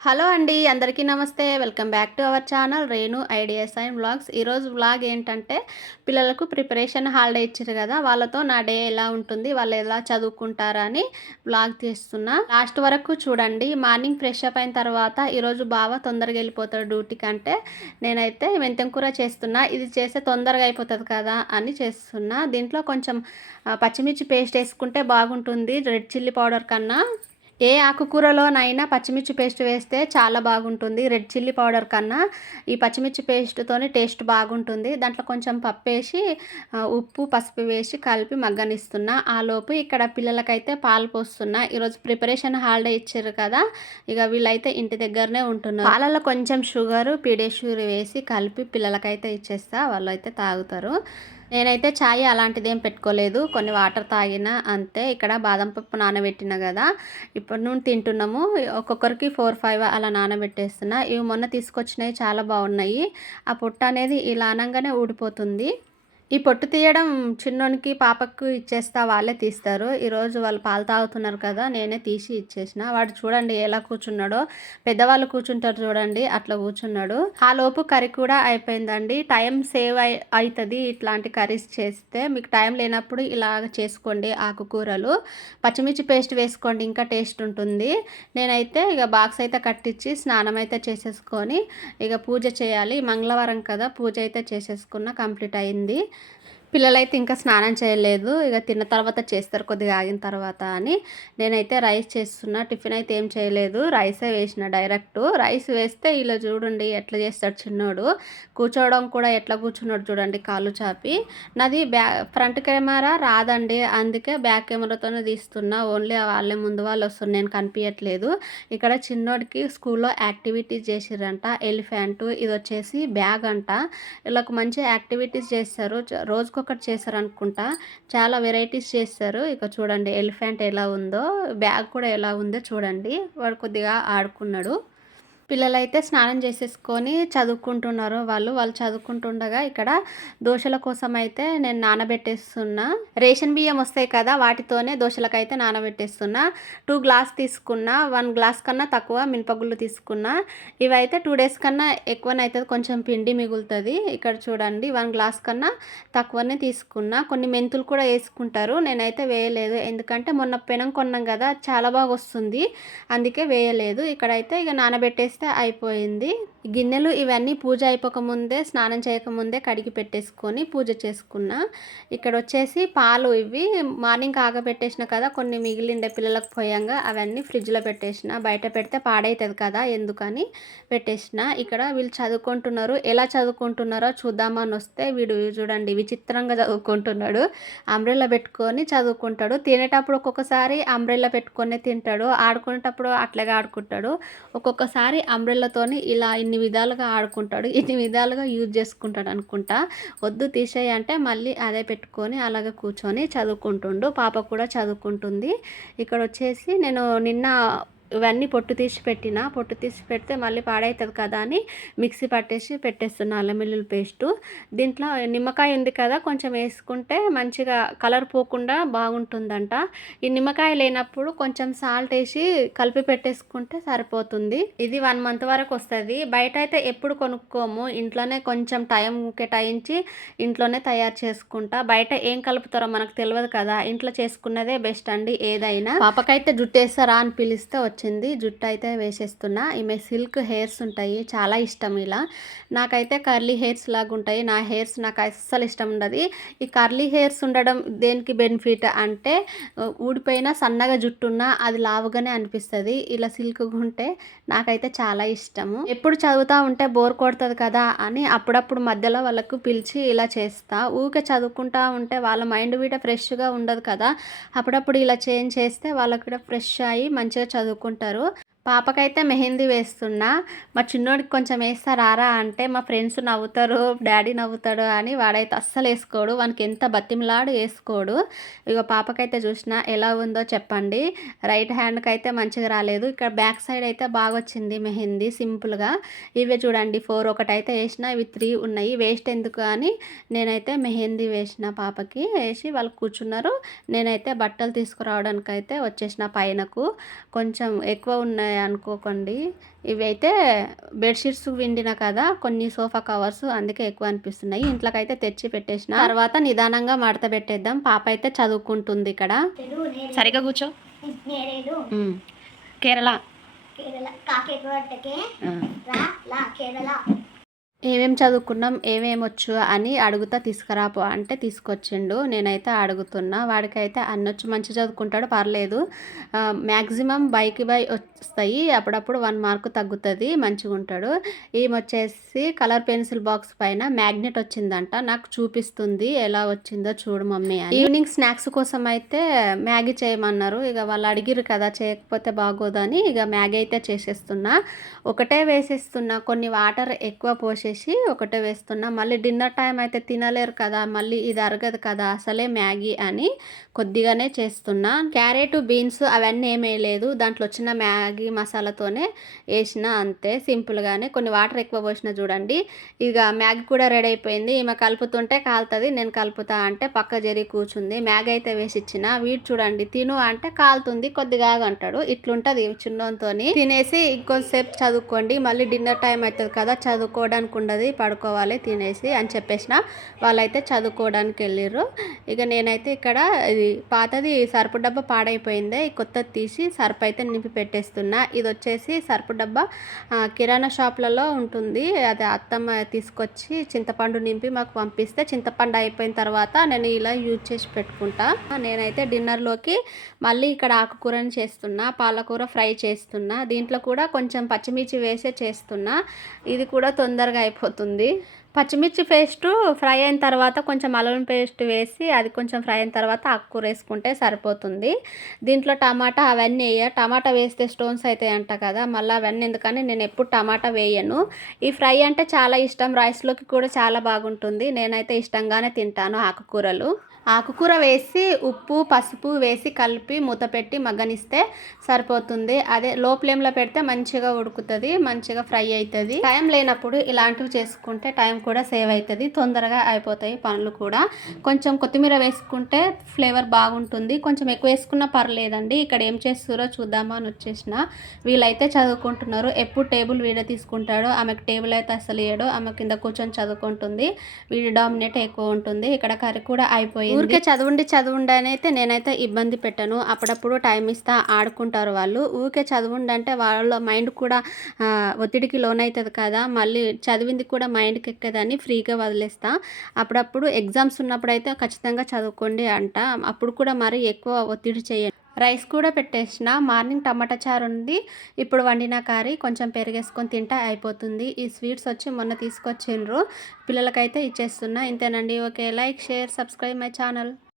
Hello అండి. అందరికీ నమస్తే. Welcome back to our channel Renu ideas and vlogs. ఈరోజు వ్లాగ్ ఏంటంటే పిల్లలకు ప్రిపరేషన్ హాలిడే ఇచ్చారు కదా! వాళ్ళతో నా డే ఎలా ఉంటుంది, వాళ్ళు ఎలా చదువుకుంటారా అని వ్లాగ్ తీస్తున్నా. లాస్ట్ వరకు చూడండి. మార్నింగ్ ఫ్రెష్ అప్ అయిన తర్వాత ఈరోజు బావ తొందరగా వెళ్ళిపోతాడు డ్యూటీకి అంటే నేనైతే మెంతెం కూర చేస్తున్నా. ఇది చేస్తే తొందరగా అయిపోతుంది కదా అని చేస్తున్నా. దీంట్లో కొంచెం పచ్చిమిర్చి పేస్ట్ వేసుకుంటే బాగుంటుంది రెడ్ చిల్లీ పౌడర్ కన్నా. ఏ ఆకుకూరలోనైనా పచ్చిమిర్చి పేస్ట్ వేస్తే చాలా బాగుంటుంది. రెడ్ చిల్లీ పౌడర్ కన్నా ఈ పచ్చిమిర్చి పేస్ట్‌తోనే టేస్ట్ బాగుంటుంది. దాంట్లో కొంచెం పప్పేసి ఉప్పు, పసుపు వేసి కలిపి మగ్గనిస్తున్నా. ఆలోపు ఇక్కడ పిల్లలకైతే పాలు పోస్తున్నా. ఈరోజు ప్రిపరేషన్ హాలిడే ఇచ్చారు కదా! ఇక వీళ్ళైతే ఇంటి దగ్గరనే ఉంటున్నారు. పాలల్లో కొంచెం షుగరు, పీడియాష్యూర్ వేసి కలిపి పిల్లలకైతే ఇచ్చేస్తా. వాళ్ళైతే తాగుతారు. నేనైతే ఛాయ్ అలాంటిదేం పెట్టుకోలేదు. కొన్ని వాటర్ తాగిన అంతే. ఇక్కడ బాదం పప్పు నానబెట్టిన కదా! ఇప్పటి నుండి తింటున్నాము. ఒక్కొక్కరికి 4, 5 అలా నానబెట్టేస్తున్నా. ఇవి మొన్న తీసుకొచ్చినవి చాలా బాగున్నాయి. ఆ పొట్టు అనేది ఇలా అనంగానే ఊడిపోతుంది. ఈ పొట్టు తీయడం చిన్నోనికి, పాపకు ఇచ్చేస్తా వాళ్ళే తీస్తారు. ఈరోజు వాళ్ళు పాలు తాగుతున్నారు కదా! నేనే తీసి ఇచ్చేసిన. వాడు చూడండి ఎలా కూర్చున్నాడో. పెద్దవాళ్ళు కూర్చుంటారు చూడండి అట్లా కూర్చున్నాడు. ఆలోపు కర్రీ కూడా అయిపోయిందండి. టైం సేవ్ అవుతుంది ఇట్లాంటి కర్రీస్ చేస్తే. మీకు టైం లేనప్పుడు ఇలాగ చేసుకోండి ఆకుకూరలు. పచ్చిమిర్చి పేస్ట్ వేసుకోండి ఇంకా టేస్ట్ ఉంటుంది. నేనైతే ఇక బాక్స్ అయితే కట్టించి స్నానం అయితే చేసేసుకొని ఇక పూజ చేయాలి. మంగళవారం కదా! పూజ అయితే చేసేసుకున్న కంప్లీట్ అయింది. పిల్లలైతే ఇంకా స్నానం చేయలేదు. ఇక తిన్న తర్వాత చేస్తారు కొద్దిగా ఆగిన తర్వాత అని నేనైతే రైస్ చేస్తున్నా. టిఫిన్ అయితే ఏం చేయలేదు. రైసే వేసిన డైరెక్ట్. రైస్ వేస్తే ఇలా చూడండి ఎట్లా చేస్తాడు చిన్నోడు. కూర్చోవడం కూడా ఎట్లా కూర్చున్నాడు చూడండి కాళ్ళు చాపి. నాది ఫ్రంట్ కెమెరా రాదండి. అందుకే బ్యాక్ కెమెరాతోనే తీస్తున్నా. ఓన్లీ వాళ్ళే ముందు వాళ్ళు వస్తున్నారు. నేను కనిపించట్లేదు. ఇక్కడ చిన్నోడికి స్కూల్లో యాక్టివిటీస్ చేసిరంట. ఎలిఫెంట్ ఇది వచ్చేసి బ్యాగ్ అంట. వీళ్ళకు మంచి యాక్టివిటీస్ చేస్తారు. రోజుకొకటి చేస్తారు అనుకుంటా. చాలా వెరైటీస్ చేస్తారు. ఇక చూడండి ఎలిఫెంట్ ఎలా ఉందో, బ్యాగ్ కూడా ఎలా ఉందో చూడండి. వాడు కొద్దిగా ఆడుకున్నాడు. పిల్లలైతే స్నానం చేసేసుకొని చదువుకుంటున్నారు. వాళ్ళు చదువుకుంటుండగా ఇక్కడ దోశల కోసం అయితే నేను నానబెట్టేస్తున్నా. రేషన్ బియ్యం వస్తాయి కదా వాటితోనే దోశలకైతే నానబెట్టేస్తున్నా. 2 గ్లాస్ తీసుకున్నా. 1 గ్లాస్ కన్నా తక్కువ మినపగుళ్ళు తీసుకున్నా. ఇవైతే 2 డేస్ కన్నా ఎక్కువనే అవుతుంది. కొంచెం పిండి మిగులుతుంది. ఇక్కడ చూడండి 1 గ్లాస్ కన్నా తక్కువనే తీసుకున్నా. కొన్ని మెంతులు కూడా వేసుకుంటారు. నేనైతే వేయలేదు. ఎందుకంటే మొన్న పెనం కొన్నాం కదా చాలా బాగా వస్తుంది. అందుకే వేయలేదు. ఇక్కడైతే ఇక నానబెట్టేసి అయిపోయింది. గిన్నెలు ఇవన్నీ పూజ అయిపోకముందే స్నానం చేయకముందే కడిగి పెట్టేసుకొని పూజ చేసుకున్నా. ఇక్కడ వచ్చేసి పాలు ఇవి మార్నింగ్ కాగబెట్టేసిన కదా, కొన్ని మిగిలిండే పిల్లలకు పోయంగా అవన్నీ ఫ్రిడ్జ్లో పెట్టేసిన. బయట పెడితే పాడవుతుంది కదా ఎందుకని పెట్టేసిన. ఇక్కడ వీళ్ళు చదువుకుంటున్నారు. ఎలా చదువుకుంటున్నారో చూద్దామని వస్తే వీడు చూడండి విచిత్రంగా చదువుకుంటున్నాడు. అంబ్రెల్లా పెట్టుకొని చదువుకుంటాడు. తినేటప్పుడు ఒక్కొక్కసారి అంబ్రెల్లా పెట్టుకొని తింటాడు. ఆడుకునేటప్పుడు అట్లాగే ఆడుకుంటాడు. ఒక్కొక్కసారి అంబ్రెల్లాతోని ఇలా ఇన్ని విధాలుగా ఆడుకుంటాడు. ఇన్ని విధాలుగా యూజ్ చేసుకుంటాడు అనుకుంటా. వద్దు తీసేయి అంటే మళ్ళీ అదే పెట్టుకొని అలాగే కూర్చొని చదువుకుంటుండు. పాప కూడా చదువుకుంటుంది. ఇక్కడ వచ్చేసి నేను నిన్న ఇవన్నీ పొట్టు తీసి పెట్టిన. పొట్టు తీసి పెడితే మళ్ళీ పాడవుతుంది కదా అని మిక్సీ పట్టేసి పెట్టేస్తున్నా అల్లం వెల్లుల్లి పేస్టు. దీంట్లో నిమ్మకాయ ఉంది కదా కొంచెం వేసుకుంటే మంచిగా కలర్ పోకుండా బాగుంటుందంట. ఈ నిమ్మకాయ లేనప్పుడు కొంచెం సాల్ట్ వేసి కలిపి పెట్టేసుకుంటే సరిపోతుంది. ఇది 1 మంత్ వరకు వస్తుంది. బయట అయితే ఎప్పుడు కొనుక్కోము. ఇంట్లోనే కొంచెం టైం కేటాయించి ఇంట్లోనే తయారు చేసుకుంటా. బయట ఏం కలుపుతారో మనకు తెలియదు కదా. ఇంట్లో చేసుకున్నదే బెస్ట్ అండి ఏదైనా. పాపకైతే జుట్టు వేస్తారా అని పిలిస్తే వచ్చింది. జుట్టు అయితే వేసేస్తున్నా. ఈమె సిల్క్ హెయిర్స్ ఉంటాయి చాలా ఇష్టం. ఇలా నాకైతే కర్లీ హెయిర్స్ లాగా ఉంటాయి. నా హెయిర్స్ నాకు అస్సలు ఇష్టం ఉండదు. ఈ కర్లీ హెయిర్స్ ఉండడం దేనికి బెనిఫిట్ అంటే ఊడిపోయినా సన్నగా జుట్టున్నా అది లావుగానే అనిపిస్తుంది. ఇలా సిల్క్గా ఉంటే నాకైతే చాలా ఇష్టము. ఎప్పుడు చదువుతూ ఉంటే బోర్ కొడుతుంది కదా అని అప్పుడప్పుడు మధ్యలో వాళ్ళకు పిలిచి ఇలా చేస్తా. ఊరికే చదువుకుంటూ ఉంటే వాళ్ళ మైండ్ కూడా ఫ్రెష్గా ఉండదు కదా. అప్పుడప్పుడు ఇలా చేంజ్ చేస్తే వాళ్ళకు కూడా ఫ్రెష్ అయ్యి మంచిగా చదువుకుంటారు. పాపకైతే మెహందీ వేస్తున్నా. మా చిన్నోడికి కొంచెం వేస్తా రారా అంటే మా ఫ్రెండ్స్ నవ్వుతారు, డాడీ నవ్వుతాడు అని వాడైతే అస్సలు వేసుకోడు. వానికి ఎంత బతిమలాడు వేసుకోడు. ఇక పాపకైతే చూసిన ఎలా ఉందో చెప్పండి. రైట్ హ్యాండ్కి అయితే మంచిగా రాలేదు. ఇక్కడ బ్యాక్ సైడ్ అయితే బాగా వచ్చింది మెహందీ సింపుల్గా. ఇవే చూడండి 4 ఒకటైతే వేసిన. ఇవి 3 ఉన్నాయి. వేస్ట్ ఎందుకు అని నేనైతే మెహందీ వేసిన. పాపకి వేసి వాళ్ళు కూర్చున్నారు. నేనైతే బట్టలు తీసుకురావడానికి అయితే వచ్చేసిన పైనకు. కొంచెం ఎక్కువ ఉన్నాయి అనుకోకండి. ఇవి అయితే బెడ్షీట్స్ విండిన కదా, కొన్ని సోఫా కవర్స్ అందుకే ఎక్కువ అనిపిస్తున్నాయి. ఇంట్లోకైతే తెచ్చి పెట్టేసిన తర్వాత నిదానంగా మడత పెట్టేద్దాం. పాప అయితే చదువుకుంటుంది ఇక్కడ. సరిగా కూర్చో. కేరళ ఏమేం చదువుకున్నాం, ఏమేమి వచ్చు అని అడుగుతా తీసుకురాపో అంటే తీసుకొచ్చిండు. నేనైతే అడుగుతున్నా. వాడికైతే అన్నొచ్చు, మంచి చదువుకుంటాడు, పర్లేదు. మ్యాక్సిమం బైకి వస్తాయి, అప్పుడప్పుడు 1 మార్కు తగ్గుతుంది, మంచిగా ఉంటాడు. ఏమొచ్చేసి కలర్ పెన్సిల్ బాక్స్ పైన మ్యాగ్నెట్ వచ్చిందంట, నాకు చూపిస్తుంది ఎలా వచ్చిందో చూడు మమ్మీ అని. ఈవినింగ్ స్నాక్స్ కోసం అయితే మ్యాగీ చేయమన్నారు. ఇక వాళ్ళు అడిగిరు కదా, చేయకపోతే బాగోదని ఇక మ్యాగీ అయితే చేసేస్తున్నా. ఒకటే వేసేస్తున్నా, కొన్ని వాటర్ ఎక్కువ పోసేసి ఒకటే వేస్తున్నా. మళ్ళీ డిన్నర్ టైం అయితే తినలేరు కదా, మళ్ళీ ఇది అరగదు కదా, అసలే మ్యాగీ అని కొద్దిగానే చేస్తున్నా. క్యారెట్, బీన్స్ అవన్నీ ఏమీ లేదు, దాంట్లో వచ్చిన మ్యాగీ మసాలాతోనే వేసిన అంతే, సింపుల్గానే. కొన్ని వాటర్ ఎక్కువ పోసిన చూడండి. ఇక మ్యాగీ కూడా రెడీ అయిపోయింది. ఈమె కలుపుతుంటే కాలుతుంది, నేను కలుపుతా అంటే పక్క జరి కూర్చుంది. మ్యాగీ అయితే వేసి ఇచ్చిన. వీడు చూడండి, తిను అంటే కాలుతుంది, కొద్దిగా అంటాడు. ఇట్లుంటుంది చిన్నోతో. తినేసి ఇంకొంతసేపు చదువుకోండి, మళ్ళీ డిన్నర్ టైం అవుతుంది కదా, చదువుకోవడానికి ఉండదు, పడుకోవాలి తినేసి అని చెప్పేసిన. వాళ్ళైతే చదువుకోవడానికి వెళ్ళిర్రు. ఇక నేనైతే ఇక్కడ ఇది పాతది సరుపు డబ్బా పాడైపోయింది, కొత్తది తీసి సరుపు అయితే నింపి పెట్టేస్తున్నా. ఇది వచ్చేసి సరుపు డబ్బా కిరాణా షాప్లలో ఉంటుంది, అది అత్తమ్మ తీసుకొచ్చి చింతపండు నింపి మాకు పంపిస్తే, చింతపండు అయిపోయిన తర్వాత నేను ఇలా యూజ్ చేసి పెట్టుకుంటా. నేనైతే డిన్నర్లోకి మళ్ళీ ఇక్కడ ఆకుకూరని చేస్తున్నా, పాలకూర ఫ్రై చేస్తున్నా. దీంట్లో కూడా కొంచెం పచ్చిమిర్చి వేసే చేస్తున్నా, ఇది కూడా తొందరగా అయిపోతుంది. పచ్చిమిర్చి పేస్ట్ ఫ్రై అయిన తర్వాత కొంచెం అల్లం పేస్ట్ వేసి అది కొంచెం ఫ్రై అయిన తర్వాత ఆకుకూర వేసుకుంటే సరిపోతుంది. దీంట్లో టమాటా అవన్నీ టమాటా వేస్తే స్టోన్స్ అవుతాయి అంట కదా, మళ్ళీ అవన్నీ ఎందుకని నేను ఎప్పుడు టమాటా వేయను. ఈ ఫ్రై అంటే చాలా ఇష్టం, రైస్లోకి కూడా చాలా బాగుంటుంది. నేనైతే ఇష్టంగానే తింటాను ఆకుకూరలు. ఆకుకూర వేసి ఉప్పు, పసుపు వేసి కలిపి మూత పెట్టి మగ్గనిస్తే సరిపోతుంది. అదే లో ఫ్లేమ్లో పెడితే మంచిగా ఉడుకుతుంది, మంచిగా ఫ్రై అవుతుంది. టైం లేనప్పుడు ఇలాంటివి చేసుకుంటే టైం కూడా సేవ్ అవుతుంది, తొందరగా అయిపోతాయి పనులు కూడా. కొంచెం కొత్తిమీర వేసుకుంటే ఫ్లేవర్ బాగుంటుంది, కొంచెం ఎక్కువ వేసుకున్నా పర్లేదండి. ఇక్కడ ఏం చేస్తారో చూద్దామా అని వచ్చేసిన. వీళ్ళైతే చదువుకుంటున్నారు, ఎప్పుడు టేబుల్ వీడియో తీసుకుంటాడో, ఆమెకు టేబుల్ అయితే అసలు ఇయ్యడు, ఆమె కింద కూర్చొని చదువుకుంటుంది. వీడి డామినేట్ ఎక్కువ ఉంటుంది. ఇక్కడ కర్రీ కూడా అయిపోయింది. ఊరికే చదవండి అని అయితే నేనైతే ఇబ్బంది పెట్టను, అప్పుడప్పుడు టైం ఇస్తా, ఆడుకుంటారు వాళ్ళు. ఊరికే చదవండి అంటే వాళ్ళ మైండ్ కూడా ఒత్తిడికి లోనవుతుంది కదా, మళ్ళీ చదివింది కూడా మైండ్కి ఎక్కదని ఫ్రీగా వదిలేస్తా. అప్పుడప్పుడు ఎగ్జామ్స్ ఉన్నప్పుడు అయితే ఖచ్చితంగా చదువుకోండి అంట, అప్పుడు కూడా మరి ఎక్కువ ఒత్తిడి చేయండి. రైస్ కూడా పెట్టేసిన. మార్నింగ్ టమాటా చారు ఉంది, ఇప్పుడు వండిన కర్రీ కొంచెం పెరిగేసుకొని తింటే అయిపోతుంది. ఈ స్వీట్స్ వచ్చి మొన్న తీసుకొచ్చిండ్రు, పిల్లలకైతే ఇచ్చేస్తున్నా. ఇంతేనండి. Okay, like, share, subscribe my channel.